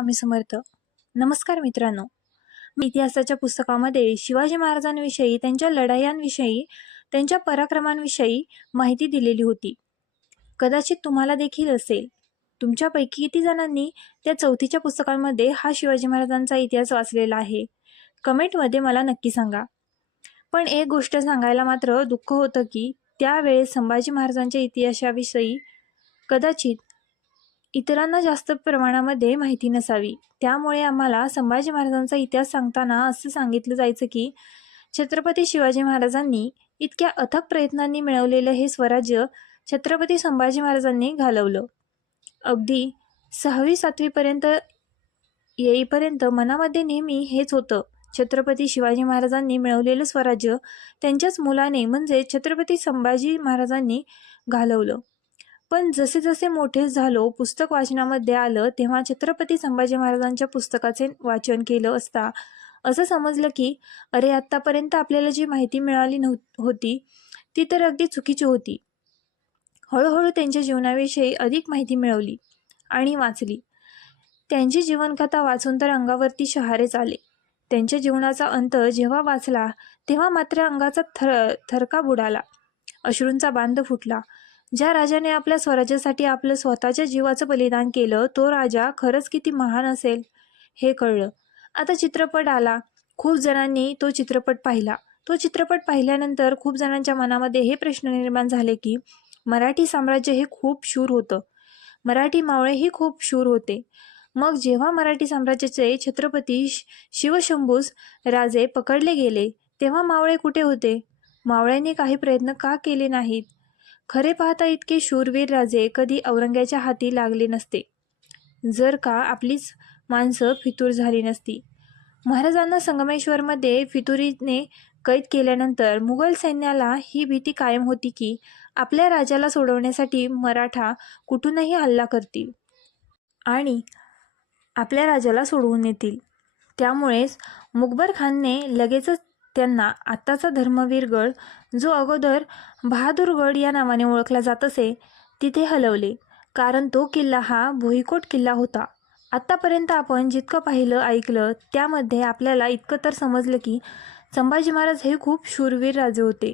आम्ही समर्थ. नमस्कार मित्रांनो. मी इतिहासाच्या पुस्तकामध्ये शिवाजी महाराजांविषयी त्यांच्या लढायांविषयी त्यांच्या पराक्रमांविषयी माहिती दिलेली होती. कदाचित तुम्हाला देखील असेल. तुमच्यापैकी किती जणांनी त्या चौथीच्या पुस्तकांमध्ये हा शिवाजी महाराजांचा इतिहास वाचलेला आहे? कमेंटमध्ये मला नक्की सांगा. पण एक गोष्ट सांगायला मात्र दुःख होतं की त्यावेळेस संभाजी महाराजांच्या इतिहासाविषयी कदाचित इतरांना जास्त प्रमाणामध्ये माहिती नसावी. त्यामुळे आम्हाला संभाजी महाराजांचा इतिहास सांगताना असं सांगितलं जायचं की छत्रपती शिवाजी महाराजांनी इतक्या अथक प्रयत्नांनी मिळवलेलं हे स्वराज्य छत्रपती संभाजी महाराजांनी घालवलं. अगदी सहावी सातवीपर्यंत येईपर्यंत मनामध्ये नेहमी हेच होतं. छत्रपती शिवाजी महाराजांनी मिळवलेलं स्वराज्य त्यांच्याच मुलाने म्हणजे छत्रपती संभाजी महाराजांनी घालवलं. पण जसे जसे मोठे झालो पुस्तक वाचनामध्ये आलं तेव्हा छत्रपती संभाजी महाराजांच्या पुस्तकाचे वाचन केलं असता. असं समजलं की अरे आत्तापर्यंत आपल्याला जी माहिती मिळाली नव्ह होती ती तर अगदी चुकीची होती. हळूहळू त्यांच्या जीवनाविषयी अधिक माहिती मिळवली आणि वाचली. त्यांची जीवनकथा वाचून तर अंगावरती शहारेच आले. त्यांच्या जीवनाचा अंत जेव्हा वाचला तेव्हा मात्र अंगाचा थर थरका बुडाला अश्रूंचा बांध फुटला. ज्या राजाने आपल्या स्वराज्यासाठी आपलं स्वतःच्या जीवाचं बलिदान केलं तो राजा खरंच किती महान असेल हे कळलं. आता चित्रपट आला. खूप जणांनी तो चित्रपट पाहिला. तो चित्रपट पाहिल्यानंतर खूप जणांच्या मनामध्ये हे प्रश्न निर्माण झाले की मराठी साम्राज्य हे खूप शूर होतं. मराठी मावळेही खूप शूर होते. मग जेव्हा मराठी साम्राज्याचे छत्रपती शिवशंभूस राजे पकडले गेले तेव्हा मावळे कुठे होते? मावळ्यांनी काही प्रयत्न का केले नाहीत? खरे पाहता इतके शूरवीर राजे कधी औरंग्याच्या हाती लागले नसते. जर का आपलीच माणसं फितूर झाली नसती. महाराजांना संगमेश्वरमध्ये फितुरीने कैद केल्यानंतर मुघल सैन्याला ही भीती कायम होती की आपल्या राजाला सोडवण्यासाठी मराठा कुठूनही हल्ला करतील आणि आपल्या राजाला सोडवून येतील त्यामुळेच मुकबर खानने लगेचच त्यांना आत्ताचा धर्मवीर गड जो अगोदर बहादूरगड या नावाने ओळखला जात असे तिथे हलवले. कारण तो किल्ला हा भुईकोट किल्ला होता. आत्तापर्यंत आपण जितकं पाहिलं ऐकलं त्यामध्ये आपल्याला इतकं तर समजलं की संभाजी महाराज हे खूप शूरवीर राजे होते.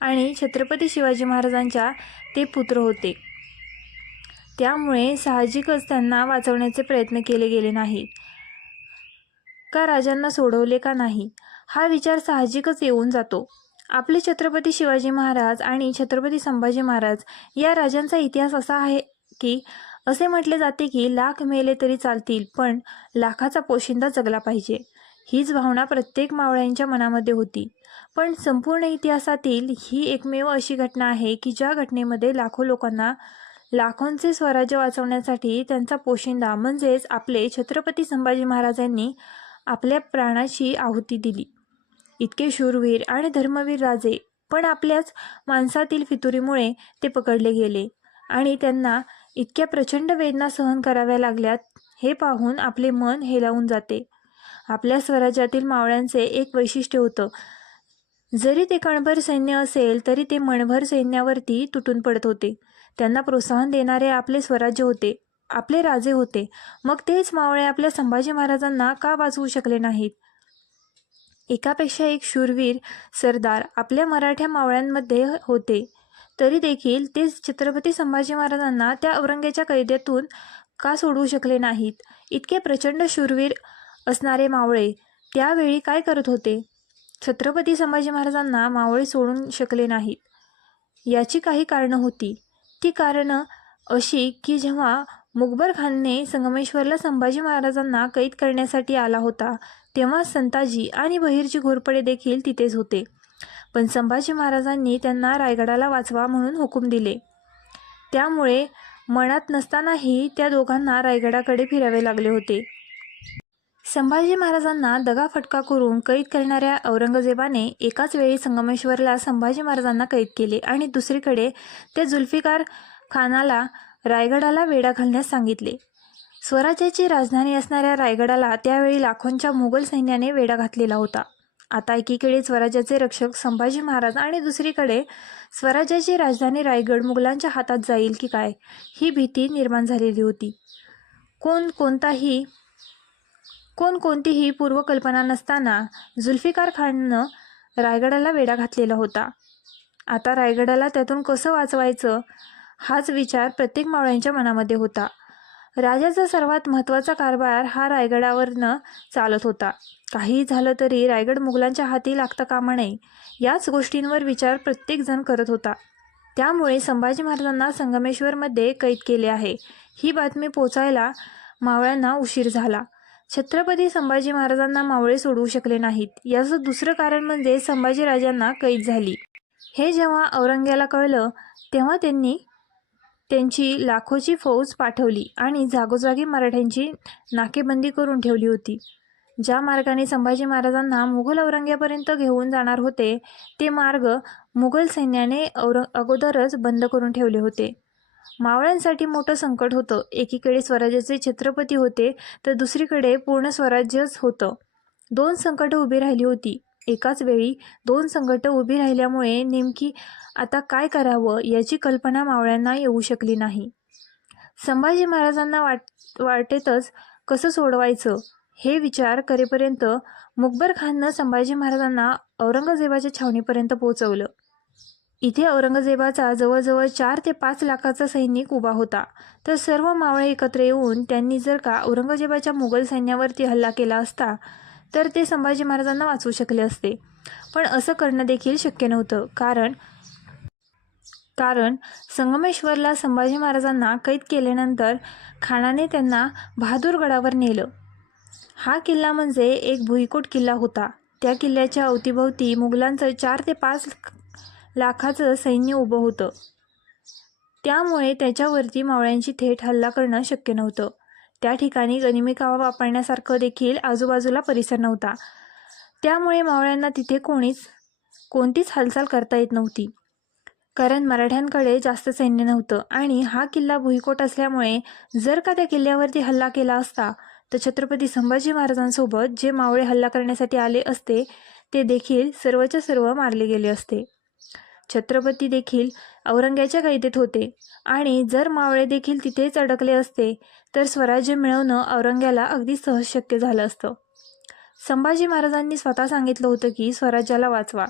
आणि छत्रपती शिवाजी महाराजांच्या ते पुत्र होते. त्यामुळे साहजिकच त्यांना वाचवण्याचे प्रयत्न केले गेले नाहीत. का राजांना सोडवले का नाही? हा विचार साहजिकच येऊन जातो. आपले छत्रपती शिवाजी महाराज आणि छत्रपती संभाजी महाराज या राजांचा इतिहास असा आहे की असे म्हटले जाते की लाख मेले तरी चालतील पण लाखाचा पोशिंदा जगला पाहिजे. हीच भावना प्रत्येक मावळ्यांच्या मनामध्ये होती. पण संपूर्ण इतिहासातील ही एकमेव अशी घटना आहे की ज्या घटनेमध्ये लाखो लोकांना लाखोंचे स्वराज्य वाचवण्यासाठी त्यांचा पोशिंदा म्हणजेच आपले छत्रपती संभाजी महाराजांनी आपल्या प्राणाची आहुती दिली. इतके शूरवीर आणि धर्मवीर राजे पण आपल्याच माणसातील फितुरीमुळे ते पकडले गेले आणि त्यांना इतक्या प्रचंड वेदना सहन कराव्या लागल्यात हे पाहून आपले मन हेलावून जाते. आपल्या स्वराज्यातील मावळ्यांचे एक वैशिष्ट्य होतं जरी ते कणभर सैन्य असेल तरी ते मणभर सैन्यावरती तुटून पडत होते. त्यांना प्रोत्साहन देणारे आपले स्वराज्य होते. आपले राजे होते. मग तेच मावळे आपल्या संभाजी महाराजांना का वाचवू शकले नाहीत? एकापेक्षा एक शूरवीर सरदार आपल्या मराठ्या मावळ्यांमध्ये होते. तरी देखील ते छत्रपती संभाजी महाराजांना त्या औरंगेच्या कैद्यातून का सोडवू शकले नाहीत? इतके प्रचंड शूरवीर असणारे मावळे त्यावेळी काय करत होते? छत्रपती संभाजी महाराजांना मावळे सोडून शकले नाहीत. याची काही कारणं होती. ती कारणं अशी की जेव्हा मुकबर खानने संगमेश्वरला संभाजी महाराजांना कैद करण्यासाठी आला होता. तेव्हा संताजी आणि बहिरजी घोरपडे देखील तिथेच होते. पण संभाजी महाराजांनी त्यांना रायगडाला वाचवा म्हणून हुकूम दिले. त्यामुळे मनात नसतानाही त्या दोघांना रायगडाकडे फिरावे लागले होते. संभाजी महाराजांना दगा फटका करून कैद करणाऱ्या औरंगजेबाने एकाच वेळी संगमेश्वरला संभाजी महाराजांना कैद केले आणि दुसरीकडे ते जुल्फिकार खानाला रायगडाला वेढा घालण्यास सांगितले. स्वराज्याची राजधानी असणाऱ्या रायगडाला त्यावेळी लाखोंच्या मुघल सैन्याने वेढा घातलेला होता. आता एकीकडे स्वराज्याचे रक्षक संभाजी महाराज आणि दुसरीकडे स्वराज्याची राजधानी रायगड मुघलांच्या हातात जाईल की काय ही भीती निर्माण झालेली होती. कोण कोणताही कोण कोणतीही पूर्वकल्पना नसताना जुल्फिकार खाननं रायगडाला वेढा घातलेला होता. आता रायगडाला त्यातून कसं वाचवायचं हाच विचार प्रत्येक मावळ्यांच्या मनामध्ये होता. राजाचा सर्वात महत्त्वाचा कारभार हा रायगडावरनं चालत होता. काहीही झालं तरी रायगड मुघलांच्या हाती लागता कामा नये याच गोष्टींवर विचार प्रत्येकजण करत होता. त्यामुळे संभाजी महाराजांना संगमेश्वरमध्ये कैद केले आहे. ही बातमी पोचायला मावळ्यांना उशीर झाला. छत्रपती संभाजी महाराजांना मावळे सोडवू शकले नाहीत. याचं दुसरं कारण म्हणजे संभाजीराजांना कैद झाली. हे जेव्हा औरंग्याला कळलं तेव्हा त्यांनी त्यांची लाखोची फौज पाठवली आणि जागोजागी मराठ्यांची नाकेबंदी करून ठेवली होती. ज्या मार्गाने संभाजी महाराजांना मुघल औरंग्यापर्यंत घेऊन जाणार होते ते मार्ग मुघल सैन्याने और अगोदरच बंद करून ठेवले होते. मावळ्यांसाठी मोठं संकट होतं. एकीकडे स्वराज्याचे छत्रपती होते तर दुसरीकडे पूर्ण स्वराज्यच होतं. दोन संकटं उभी राहिली होती. एकाच वेळी दोन संकटं उभी राहिल्यामुळे नेमकी आता काय करावं याची कल्पना मावळ्यांना येऊ शकली नाही. संभाजी महाराजांना वाट वाटेतच कसं सोडवायचं हे विचार करेपर्यंत मुकबर खाननं संभाजी महाराजांना औरंगजेबाच्या छावणीपर्यंत पोहोचवलं. इथे औरंगजेबाचा जवळजवळ चार ते पाच लाखाचा सैनिक उभा होता. तर सर्व मावळे एकत्र येऊन त्यांनी जर का औरंगजेबाच्या मुघल सैन्यावरती हल्ला केला असता तर ते संभाजी महाराजांना वाचवू शकले असते. पण असं करणं देखील शक्य नव्हतं. कारण कारण संगमेश्वरला संभाजी महाराजांना कैद केल्यानंतर खानाने त्यांना बहादूरगडावर नेलं. हा किल्ला म्हणजे एक भुईकोट किल्ला होता. त्या किल्ल्याच्या अवतीभोवती मुघलांचं चार ते पाच लाखाचं सैन्य उभं होतं. त्यामुळे त्याच्यावरती मावळ्यांची थेट हल्ला करणं शक्य नव्हतं. त्या ठिकाणी गनिमिकावा वापरण्यासारखं देखील आजूबाजूला परिसर नव्हता. त्यामुळे मावळ्यांना तिथे कोणीच कोणतीच हालचाल करता येत नव्हती. कारण मराठ्यांकडे जास्त सैन्य नव्हतं आणि हा किल्ला भुईकोट असल्यामुळे जर का त्या किल्ल्यावरती हल्ला केला असता तर छत्रपती संभाजी महाराजांसोबत जे मावळे हल्ला करण्यासाठी आले असते ते देखील सर्वच्या सर्व मारले गेले असते. छत्रपती देखील औरंग्याच्या कैदेत होते. आणि जर मावळे देखील तिथेच अडकले असते तर स्वराज्य मिळवणं औरंग्याला अगदी सहज शक्य झालं असतं. संभाजी महाराजांनी स्वतः सांगितलं होतं की स्वराज्याला वाचवा.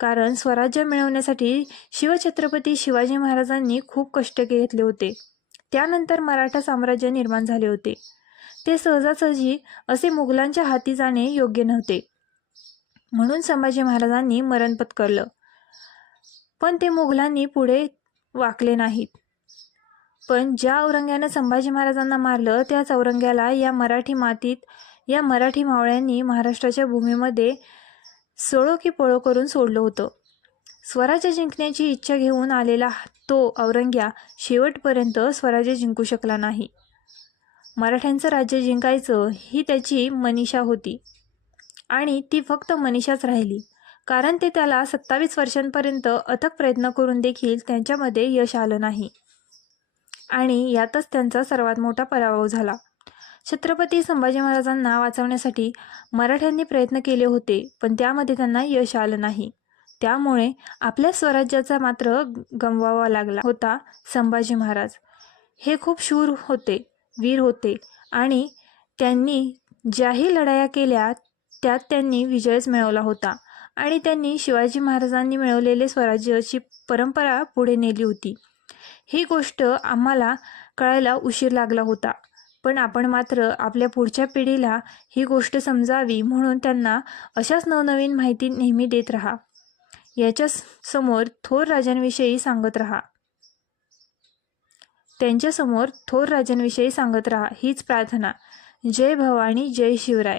कारण स्वराज्य मिळवण्यासाठी शिवछत्रपती शिवाजी महाराजांनी खूप कष्ट घेतले होते. त्यानंतर मराठा साम्राज्य निर्माण झाले होते. ते सहजासहजी असे मुघलांच्या हाती जाणे योग्य नव्हते. म्हणून संभाजी महाराजांनी मरण पत्करलं. पण ते मुघलांनी पुढे वाकले नाहीत. पण ज्या औरंग्यानं संभाजी महाराजांना मारलं त्याच औरंग्याला या मराठी मातीत या मराठी मावळ्यांनी महाराष्ट्राच्या भूमीमध्ये सोळो की पळो करून सोडलं होतं. स्वराज्य जिंकण्याची इच्छा घेऊन आलेला तो औरंग्या शेवटपर्यंत स्वराज्य जिंकू शकला नाही. मराठ्यांचं राज्य जिंकायचं ही त्याची मनीषा होती. आणि ती फक्त मनीषाच राहिली. कारण ते त्याला सत्तावीस वर्षांपर्यंत अथक प्रयत्न करून देखील त्यांच्यामध्ये यश आलं नाही. आणि यातच त्यांचा सर्वात मोठा पराभव झाला. छत्रपती संभाजी महाराजांना वाचवण्यासाठी मराठ्यांनी प्रयत्न केले होते पण त्यामध्ये त्यांना यश आलं नाही. त्यामुळे आपल्या स्वराज्याचा मात्र गमवावा लागला होता संभाजी महाराज. हे खूप शूर होते वीर होते आणि त्यांनी ज्याही लढाया केल्या त्यात त्यांनी विजयच मिळवला होता. आणि त्यांनी शिवाजी महाराजांनी मिळवलेले स्वराज्याची परंपरा पुढे नेली होती. ही गोष्ट आम्हाला कळायला उशीर लागला होता पण आपण मात्र आपल्या पुढच्या पिढीला ही गोष्ट समजावी म्हणून त्यांना अशाच नवनवीन माहिती नेहमी देत राहा. याच्या समोर थोर राजांविषयी सांगत राहा. त्यांच्यासमोर थोर राजांविषयी सांगत राहा हीच प्रार्थना. जय भवानी जय शिवराय.